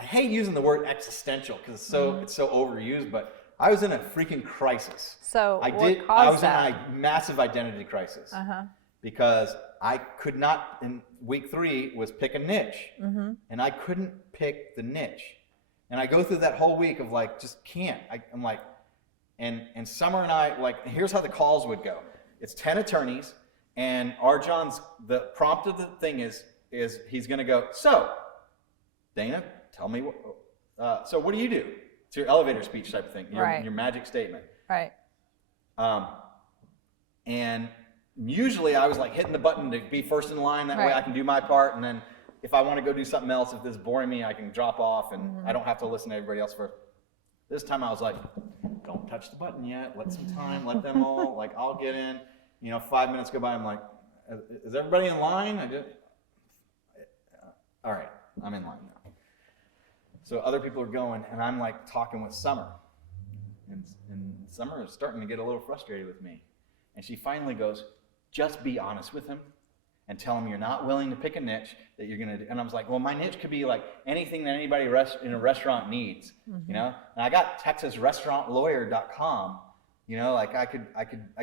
I hate using the word existential because it's so overused, but I was in a freaking crisis. So I was in a massive identity crisis because I could not, in week 3 was pick a niche, and I couldn't pick the niche. And I go through that whole week of like, just can't. I'm like, and Summer and I, like, here's how the calls would go. It's 10 attorneys, and Arjan's, the prompt of the thing is he's gonna go, so, Dana, tell me so what do you do? It's your elevator speech type of thing, your magic statement. Right. And usually I was like hitting the button to be first in line, that way I can do my part, and then if I want to go do something else, if this is boring me, I can drop off and I don't have to listen to everybody else first. This time I was like, don't touch the button yet, let some time, let them all, like I'll get in. 5 minutes go by, I'm like, is everybody in line? All right, I'm in line now. So other people are going, and I'm like talking with Summer. And Summer is starting to get a little frustrated with me. And she finally goes, just be honest with him and tell him you're not willing to pick a niche that you're gonna do. And I was like, well, my niche could be like anything that anybody in a restaurant needs, And I got TexasRestaurantLawyer.com, like I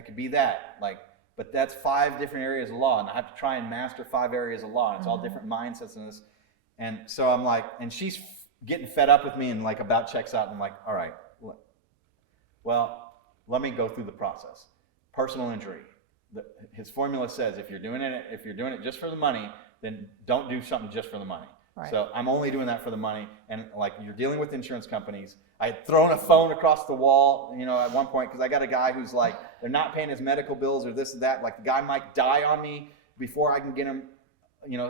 could be that, like, but that's 5 different areas of law, and I have to try and master 5 areas of law, and it's all different mindsets in this. And so I'm like, and she's getting fed up with me and like about checks out, and I'm like, all right, well, let me go through the process. Personal injury. His formula says if you're doing it just for the money, then don't do something just for the money. Right. So I'm only doing that for the money, and like you're dealing with insurance companies. I had thrown a phone across the wall, at one point, because I got a guy who's like, they're not paying his medical bills or this or that. Like the guy might die on me before I can get him,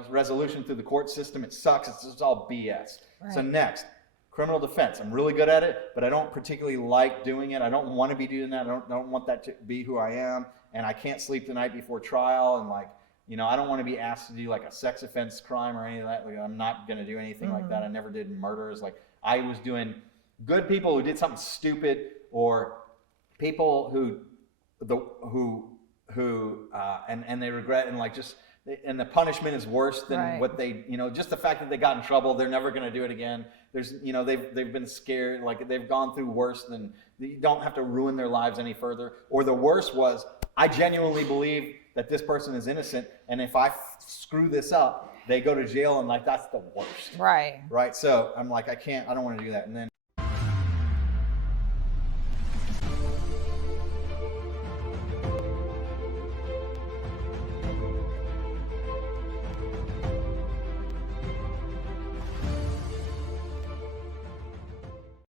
resolution through the court system. It sucks. It's all BS. Right. So next, criminal defense. I'm really good at it, but I don't particularly like doing it. I don't want to be doing that. I don't want that to be who I am. And I can't sleep the night before trial. And like, I don't want to be asked to do like a sex offense crime or any of that. Like, I'm not going to do anything like that. I never did murders. Like I was doing good people who did something stupid, or people who and they regret, and like just, and the punishment is worse than what they, just the fact that they got in trouble, they're never going to do it again. There's, they've been scared, like they've gone through worse than, you don't have to ruin their lives any further. Or the worst was, I genuinely believe that this person is innocent, and if I screw this up, they go to jail, and like that's the worst. Right. So I'm like, I don't want to do that. And then